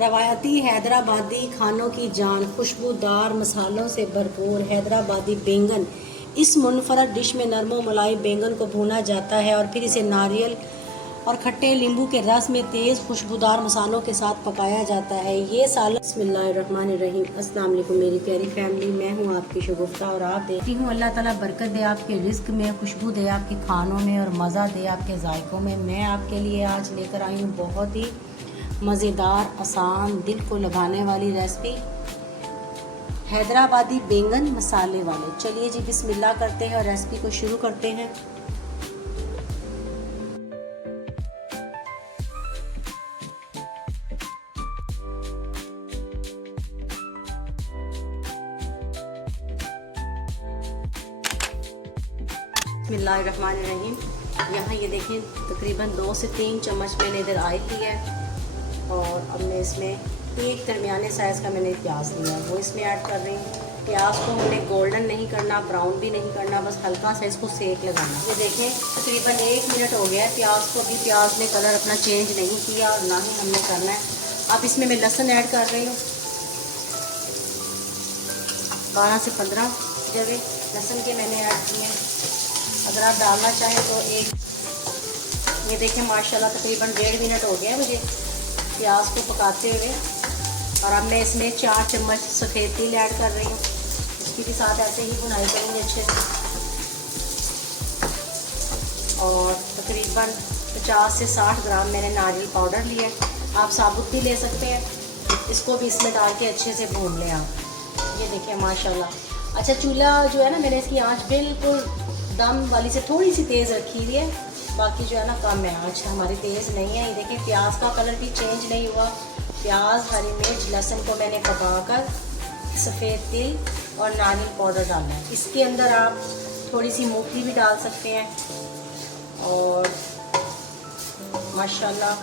रवायती हैदराबादी खानों की जान, खुशबूदार मसालों से भरपूर हैदराबादी बैंगन। इस मुनफरद डिश में नरमो मलाई बैंगन को भूना जाता है और फिर इसे नारियल और खट्टे नींबू के रस में तेज़ खुशबूदार मसालों के साथ पकाया जाता है। ये सालन। बिस्मिल्लाहिर्रहमानिर्रहीम। अस्सलाम वालेकुम मेरी प्यारी फैमिली, मैं हूँ आपकी शगुफ्ता और आप देखती हूँ अल्लाह ताला बरकत दे आपके रिस्क में, खुशबू दे आपके खानों में और मज़ा दे आपके जायकों में। मैं आपके लिए आज लेकर आई हूँ बहुत ही मज़ेदार, आसान, दिल को लगाने वाली रेसिपी हैदराबादी बैंगन मसाले वाले। चलिए जी बिस्मिल्लाह करते हैं और रेसिपी को शुरू करते हैं। बिस्मिल्लाहिर्रहमानिर्रहीम। यहाँ ये देखें तकरीबन 2 से 3 चम्मच मैंने इधर ऑयल लिया है और अब मैं इसमें एक दरमियाने साइज़ का मैंने प्याज लिया है, वो इसमें ऐड कर रही हूँ। प्याज को हमने गोल्डन नहीं करना, ब्राउन भी नहीं करना, बस हल्का सा इसको सेक लगाना। ये देखें तकरीबन 1 मिनट हो गया है प्याज को, अभी प्याज ने कलर अपना चेंज नहीं किया और ना ही हमने करना है। अब इसमें मैं लहसुन ऐड कर रही हूँ, 12 से 15 जवे लहसुन के मैंने ऐड किए हैं। अगर आप डालना चाहें तो एक, ये देखें माशाल्लाह तकरीबन 1.5 मिनट हो गया मुझे प्याज को पकाते हुए। और अब मैं इसमें 4 चम्मच सफ़ेद तिल ऐड कर रही हूँ, इसकी भी साथ ऐसे ही भुनाई करेंगे अच्छे से। और तकरीबन 50 से 60 ग्राम मैंने नारियल पाउडर लिया है, आप साबुत भी ले सकते हैं, इसको भी इसमें डाल के अच्छे से भून लें आप। ये देखिए माशाल्लाह। अच्छा, चूल्हा जो है ना मैंने इसकी आँच बिल्कुल दम वाली से थोड़ी सी तेज़ रखी हुई है, बाकी जो है ना कम है, आँच हमारी तेज़ नहीं है। ये देखिए प्याज का कलर भी चेंज नहीं हुआ। प्याज, हरी मिर्च, लहसुन को मैंने पकाकर सफ़ेद तिल और नारियल पाउडर डालना है। इसके अंदर आप थोड़ी सी मूंगफली भी डाल सकते हैं। और माशाल्लाह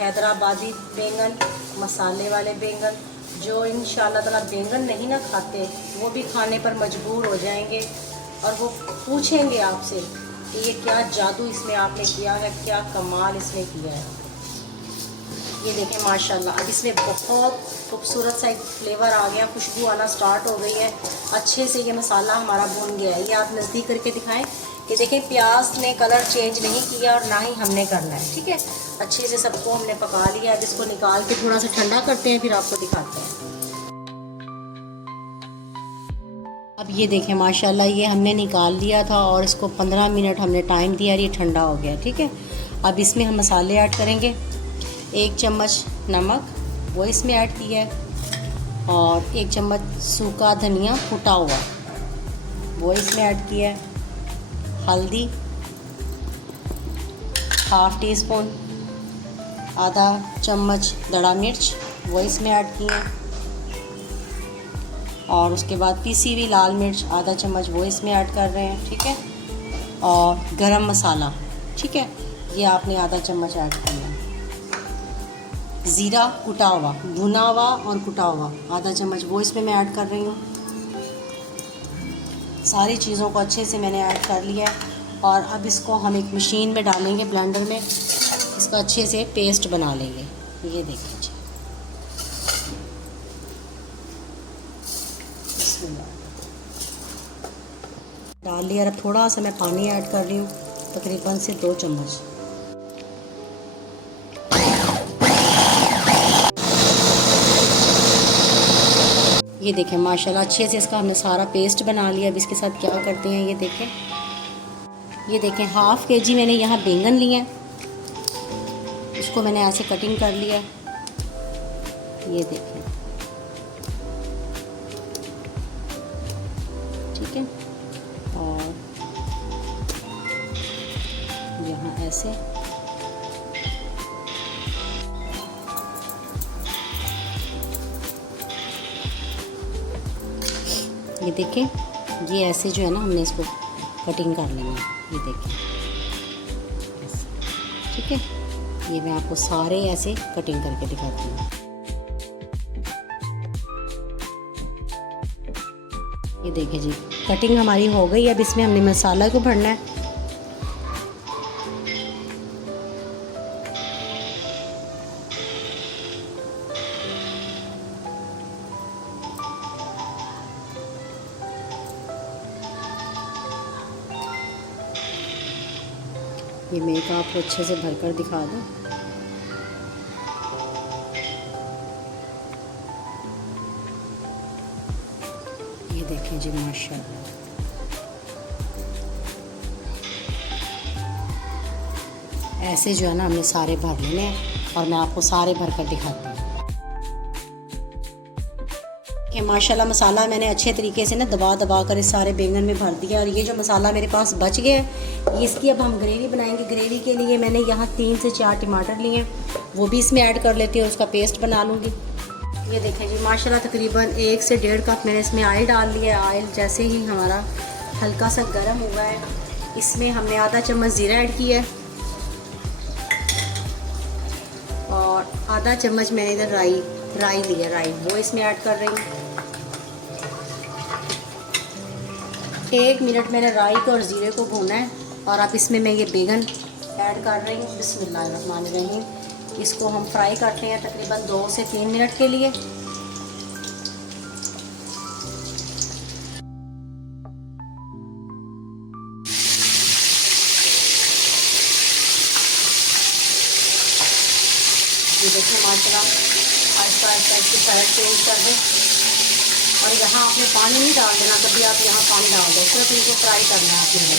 हैदराबादी बैंगन, मसाले वाले बैंगन, जो इंशाल्लाह ताला बैंगन नहीं ना खाते वो भी खाने पर मजबूर हो जाएंगे और वो पूछेंगे आपसे कि ये क्या जादू इसमें आपने किया है, क्या कमाल इसमें किया है। ये देखें माशाल्लाह अब इसमें बहुत खूबसूरत सा एक फ्लेवर आ गया, खुशबू आना स्टार्ट हो गई है। अच्छे से ये मसाला हमारा भून गया है। ये आप नज़दीक करके दिखाएं। ये देखें प्याज ने कलर चेंज नहीं किया और ना ही हमने करना है, ठीक है। अच्छे से सबको हमने पका लिया। अब इसको निकाल के थोड़ा सा ठंडा करते हैं, फिर आपको दिखाते हैं। अब ये देखें माशाल्लाह ये हमने निकाल लिया था और इसको 15 मिनट हमने टाइम दिया और ये ठंडा हो गया, ठीक है। अब इसमें हम मसाले ऐड करेंगे। 1 चम्मच नमक वो इसमें ऐड किया है और 1 चम्मच सूखा धनिया कुटा हुआ वो इसमें ऐड किया है। हल्दी ½ टीस्पून, आधा चम्मच दड़ा मिर्च वो इसमें ऐड किए हैं। और उसके बाद पीसी हुई लाल मिर्च आधा चम्मच वो इसमें ऐड कर रहे हैं, ठीक है। और गरम मसाला, ठीक है, ये आपने आधा चम्मच ऐड करना है। ज़ीरा कुटा हुआ, भुना हुआ और कुटा हुआ आधा चम्मच वो इसमें मैं ऐड कर रही हूँ। सारी चीज़ों को अच्छे से मैंने ऐड कर लिया है और अब इसको हम एक मशीन में डालेंगे, ब्लेंडर में, इसका अच्छे से पेस्ट बना लेंगे। ये देखिए जी, डाल लिया। अब थोड़ा सा मैं पानी ऐड कर रही हूँ, तकरीबन से 2 चम्मच। ये देखें माशाल्लाह अच्छे से इसका हमने सारा पेस्ट बना लिया। अब इसके साथ क्या करते हैं, ये देखें ½ kg मैंने यहाँ बैंगन लिए हैं, इसको मैंने ऐसे कटिंग कर लिया। ये देखें, ठीक है। और यहाँ ऐसे, ये देखें, ये ऐसे जो है ना हमने इसको कटिंग कर लेना है। ये देखें ऐसे, ठीक है। ये मैं आपको सारे ऐसे कटिंग करके दिखाती हूँ। ये देखिए जी कटिंग हमारी हो गई। अब इसमें हमने मसाला को भरना है। ये मैं का आपको अच्छे से भरकर दिखा दूँ। ये देखें जी माशाल्लाह। ऐसे जो है ना हमने सारे भर लेने हैं और मैं आपको सारे भरकर दिखाती हूँ। माशाल्लाह मसाला मैंने अच्छे तरीके से ना दबा दबा कर इस सारे बैंगन में भर दिया। और ये जो मसाला मेरे पास बच गया है, इसकी अब हम ग्रेवी बनाएंगे। ग्रेवी के लिए मैंने यहाँ 3 से 4 टमाटर लिए हैं, वो भी इसमें ऐड कर लेती हूँ, उसका पेस्ट बना लूँगी। ये देखें जी माशाल्लाह तकरीबन 1 से 1.5 कप मैंने इसमें ऑयल डाल लिया है। ऑयल जैसे ही हमारा हल्का सा गर्म हुआ है, इसमें हमने आधा चम्मच ज़ीरा ऐड किया है और आधा चम्मच मैंने इधर राई लिया, राई वो इसमें ऐड कर रही हूँ। 1 मिनट मैंने राई को और ज़ीरे को भूना है और अब इसमें मैं ये बैंगन ऐड कर रही हूँ। बिस्मिल्लाहिर्रहमानिर्रहीम। इसको हम फ्राई करते हैं तकरीबन 2 से 3 मिनट के लिए। ये देखिए माशाल्लाह आहिस्ता आहिस्ता इसकी साइड चेंज कर दें और यहाँ आपने पानी नहीं डाल देना, कभी आप यहाँ पानी डाल दो, सिर्फ इनको फ्राई करना है आपने।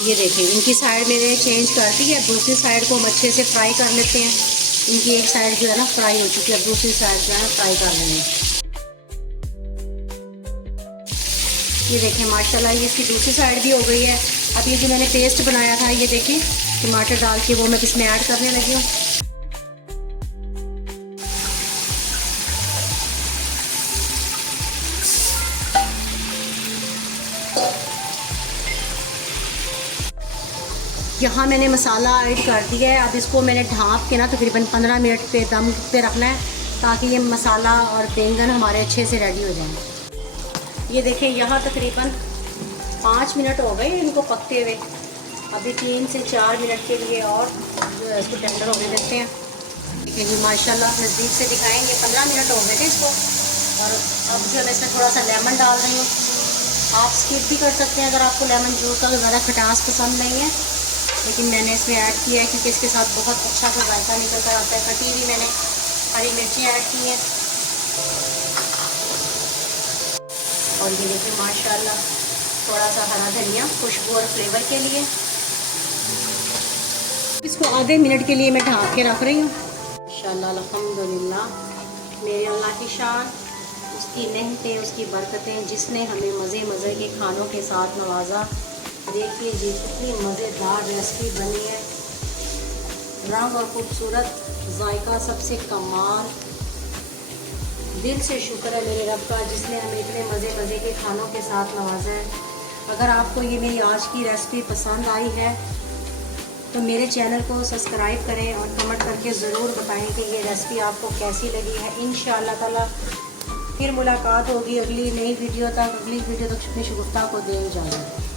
ये देखिए इनकी साइड मैंने चेंज कर दी है, दूसरी साइड को हम अच्छे से फ्राई कर लेते हैं। इनकी एक साइड जो है ना फ्राई हो चुकी है, अब दूसरी साइड जो है ना फ्राई कर लेंगे। ये देखें माशाल्लाह ये इसकी दूसरी साइड भी हो गई है। अब ये जो मैंने पेस्ट बनाया था, ये देखें टमाटर डाल के वो मैं इसमें ऐड करने लगी हूँ। यहाँ मैंने मसाला ऐड कर दिया है। अब इसको मैंने ढाँप के ना तकरीबन 15 मिनट पे दम पे रखना है, ताकि ये मसाला और बैंगन हमारे अच्छे से रेडी हो जाएं। ये देखें यहाँ तकरीबन 5 मिनट हो गए इनको पकते हुए। अभी 3 से 4 मिनट के लिए और जो है इसको टेंडर होने देते हैं। ठीक है जी माशाल्लाह नज़दीक से दिखाएंगे, 15 मिनट हो गए थे इसको। और अब जो मैं इसमें थोड़ा सा लेमन डाल रही हूँ। आप स्किप भी कर सकते हैं अगर आपको लेमन जूस का ज़्यादा खटास पसंद नहीं है, लेकिन मैंने इसमें ऐड किया है क्योंकि इसके साथ बहुत अच्छा सा जायका निकल कर आता है। कटी हुई मैंने हरी मिर्ची ऐड की हैं और ये देखिए माशाल्लाह थोड़ा सा हरा धनिया खुशबू और फ्लेवर के लिए। इसको आधे मिनट के लिए मैं ढक के रख रही हूँ। माशाल्लाह अल्हम्दुलिल्लाह, मेरे अल्लाह की शान, उसकी नेमतें, उसकी बरकतें, जिसने हमें मज़े मज़े के खानों के साथ नवाजा। देखिए जी कितनी मज़ेदार रेसिपी बनी है, रंग और खूबसूरत, जायका सबसे कमाल। दिल से शुक्र है मेरे रब का जिसने हमें इतने मज़े मज़े के खानों के साथ नवाजा है। अगर आपको ये मेरी आज की रेसिपी पसंद आई है तो मेरे चैनल को सब्सक्राइब करें और कमेंट करके ज़रूर बताएं कि ये रेसिपी आपको कैसी लगी है। इंशाअल्लाह ताला फिर मुलाकात होगी अगली नई वीडियो तक। अगली वीडियो तक शगुफ्ता को दे इजाज़त।